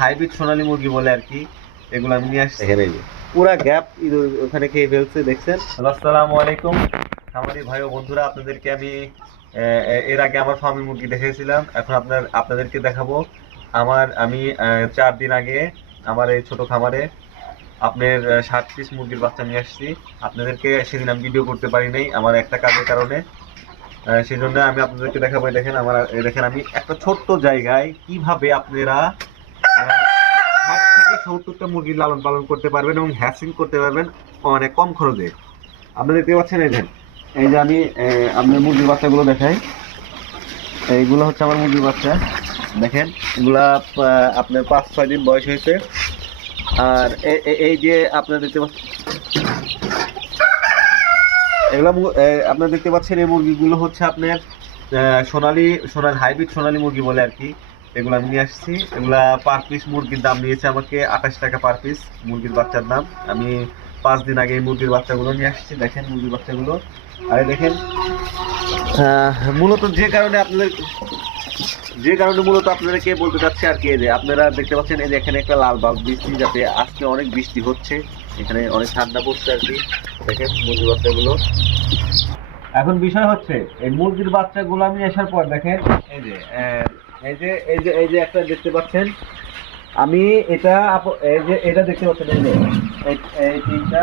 Hybrid সোনালী মুরগি বলে আর কি, এগুলো আমি নিয়ে আসছি। দেখেন এই যে পুরা গ্যাপ ইঁদুর ওখানে খেয়ে ফেলছে, দেখছেন। আসসালামু আলাইকুম খামারি ভাই ও বন্ধুরা, আপনাদেরকে আমি এর আগে আমার ফার্মি মুরগি দেখেছিলাম, এখন আপনাদেরকে দেখাবো আমি 4 দিন আগে আমার এই ছোট খামারে আপনার 60 পিস মুরগির বাচ্চা নিয়ে আসছি। আপনাদেরকে সেদিন আমি ভিডিও করতে পারি নাই আমার একটা কাজের কারণে, সেই জন্য আমি আপনাদেরকে দেখাবো। দেখেন আমি একটা ছোট্ট জায়গায় কিভাবে আপনারা 60 থেকে 70টা মুরগির লালন পালন করতে পারবেন এবং হ্যাচিং করতে পারবেন অনেক কম খরচে। আপনারা দেখতে পাচ্ছেন এই যে আমি আপনার মুরগির বাচ্চাগুলো দেখাই। এইগুলো হচ্ছে আমার মুরগির বাচ্চা, দেখেন এগুলা আপনার 5-6 দিন বয়স হয়েছে। আর এই যে আপনারা দেখতে পাচ্ছেন, এগুলো আপনারা দেখতে পাচ্ছেন এই মুরগিগুলো হচ্ছে আপনার হাইব্রিড সোনালী মুরগি বলে আর কি, এগুলো আমি নিয়ে আসছি। এগুলা পার পিস মুরগির দাম নিয়েছে আমাকে 28 টাকা পার পিস মুরগির বাচ্চার দাম। আমি 5 দিন আগে এই মুরগির বাচ্চাগুলো নিয়ে আসছি, দেখেন মুরগির বাচ্চাগুলো। আর দেখেন মূলত যে কারণে মূলত আপনাদেরকে বলতে চাচ্ছি আর কি, যে আপনারা দেখতে পাচ্ছেন এই যে এখানে একটা লাল বাল্ব বৃষ্টি, যাতে আজকে অনেক বৃষ্টি হচ্ছে, এখানে অনেক ঠান্ডা পড়ছে আর কি। দেখেন মুরগির বাচ্চাগুলো। এখন বিষয় হচ্ছে এই মুরগির বাচ্চাগুলো আমি আসার পর দেখেন এই যে একটা দেখতে পাচ্ছেন, আমি এটা দেখতে পাচ্ছেন, এই টিনটা,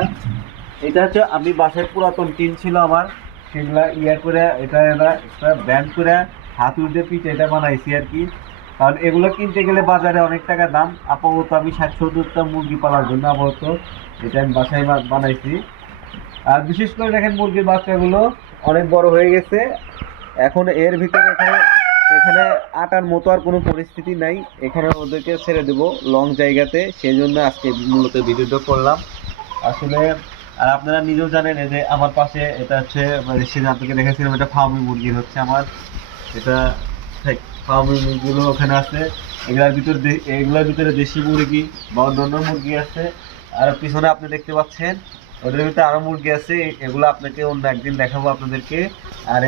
এটা হচ্ছে আমি বাসায় পুরাতন টিন ছিল আমার, সেগুলা করে এটা ব্যান্ড করে হাতুড় দিয়ে পিঠে এটা বানাইছি আর কি। কারণ এগুলো কিনতে গেলে বাজারে অনেক টাকা দাম। আপাতত আমি 60-70টা মুরগি পালার জন্য আপাতত এটা আমি বাসায় বানাইছি। আর বিশেষ করে দেখেন মুরগির বাচ্চাগুলো অনেক বড় হয়ে গেছে, এখন এর ভিতরে এখানে আটার মতো আর কোনো পরিস্থিতি নাই, এখানে ওদেরকে ছেড়ে দেবো লং জায়গাতে। সেই জন্য আজকে মূলত ভিডিওটা করলাম আসলে। আর আপনারা নিজেও জানেন যে আমার পাশে এটা হচ্ছে সেদিন আপনাকে দেখেছিলাম, এটা ফার্মি মুরগির হচ্ছে আমার, এটা ফার্মি মুরগিগুলো ওখানে আছে। এগুলোর ভিতরে দেশি মুরগি বা অন্যান্য মুরগি আছে। আর পিছনে আপনি দেখতে পাচ্ছেন ওদের ভিতরে আরো মুরগি আছে, এগুলো আপনাকে অন্য একদিন দেখাবো আপনাদেরকে। আর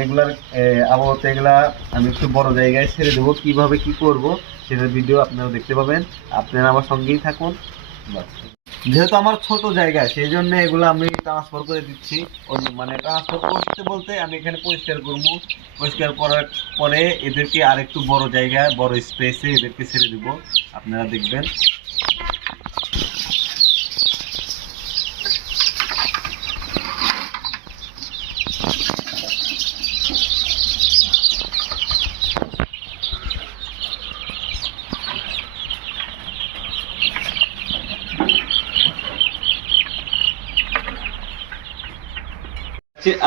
আপাতত এগুলা আমি একটু বড় জায়গায় ছেড়ে দেবো, কিভাবে কি করব সেটার ভিডিও আপনারা দেখতে পাবেন। আপনারা আমার সঙ্গেই থাকুন। যেহেতু আমার ছোট জায়গা, সেই জন্য এগুলো আমি ট্রান্সফার করে দিচ্ছি। মানে ট্রান্সফার করতে বলতে আমি এখানে পরিষ্কার করবো, পরিষ্কার করার পরে এদেরকে আরেকটু বড় জায়গায় বড় স্পেসে এদেরকে ছেড়ে দিব, আপনারা দেখবেন।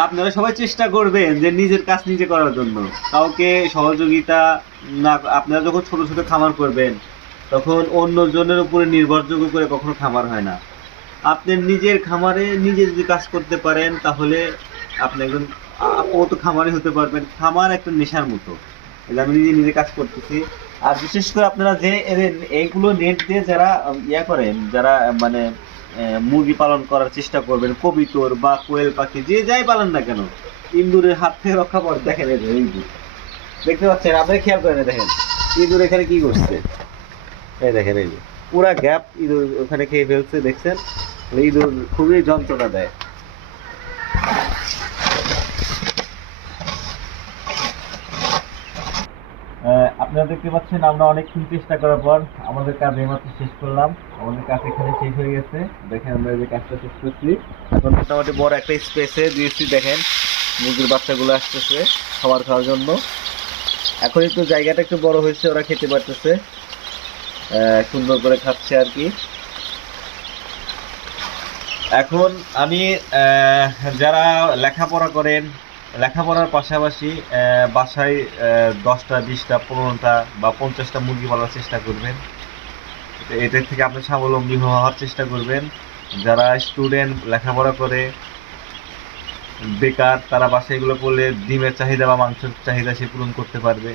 আপনারা সবাই চেষ্টা করবেন যে নিজের কাজ নিজে করার জন্য, কাউকে সহযোগিতা না। আপনারা যখন ছোট ছোট খামার করবেন তখন অন্য জনের উপরে নির্ভরযোগ্য করে কখনো খামার হয় না। আপনি নিজের খামারে নিজে যদি কাজ করতে পারেন তাহলে আপনি একজন আপাতত খামারে হতে পারবেন। খামার একটা নেশার মতো, আমি নিজে কাজ করতেছি। আর বিশেষ করে আপনারা যে এইগুলো নেট দিয়ে যারা করেন, যারা মানে মুরগি পালন করার চেষ্টা করবেন, কবিতর বা কোয়েল পাখি যে যাই পালন না কেন, ইঁদুরের হাত থেকে রক্ষা করে। দেখেন এই যে ইঁদুর দেখতে পাচ্ছেন, আপনি খেয়াল করেন, দেখেন ইঁদুর এখানে কি করছে। এই দেখেন এই যে পুরা গ্যাপ ইঁদুর ওখানে খেয়ে ফেলছে, দেখছেন। ইঁদুর খুবই যন্ত্রণা দেয়। আপনারা দেখতে পাচ্ছেন আমরা অনেকক্ষণ চেষ্টা করার পর আমাদের কাজ এইমাত্র শেষ করলাম। আমাদের কাজ এখানে শেষ হয়ে গেছে, দেখেন আমরা যে কাজটা শেষ করছি। এখন মোটামুটি বড় একটা স্পেসে দিয়েছি, দেখেন মুরগির বাচ্চাগুলো আসতেছে খাবার খাওয়ার জন্য। এখন একটু জায়গাটা একটু বড় হয়েছে, ওরা খেতে পারতেছে, সুন্দর করে খাচ্ছে আর কি। এখন আমি যারা লেখাপড়া করেন, লেখাপড়ার পাশাপাশি বাসায় 10টা 20টা 15টা বা 50টা মুরগি পালার চেষ্টা করবেন। এদের থেকে আপনি স্বাবলম্বী হওয়ার চেষ্টা করবেন। যারা স্টুডেন্ট লেখাপড়া করে বেকার, তারা বাসায় এগুলো করলে ডিমের চাহিদা বা মাংসের চাহিদা সে পূরণ করতে পারবে।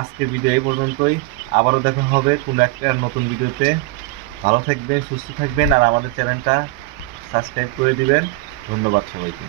আজকের ভিডিও এই পর্যন্তই, আবারও দেখা হবে কোনো একটা নতুন ভিডিওতে। ভালো থাকবেন, সুস্থ থাকবেন, আর আমাদের চ্যানেলটা সাবস্ক্রাইব করে দিবেন। ধন্যবাদ সবাইকে।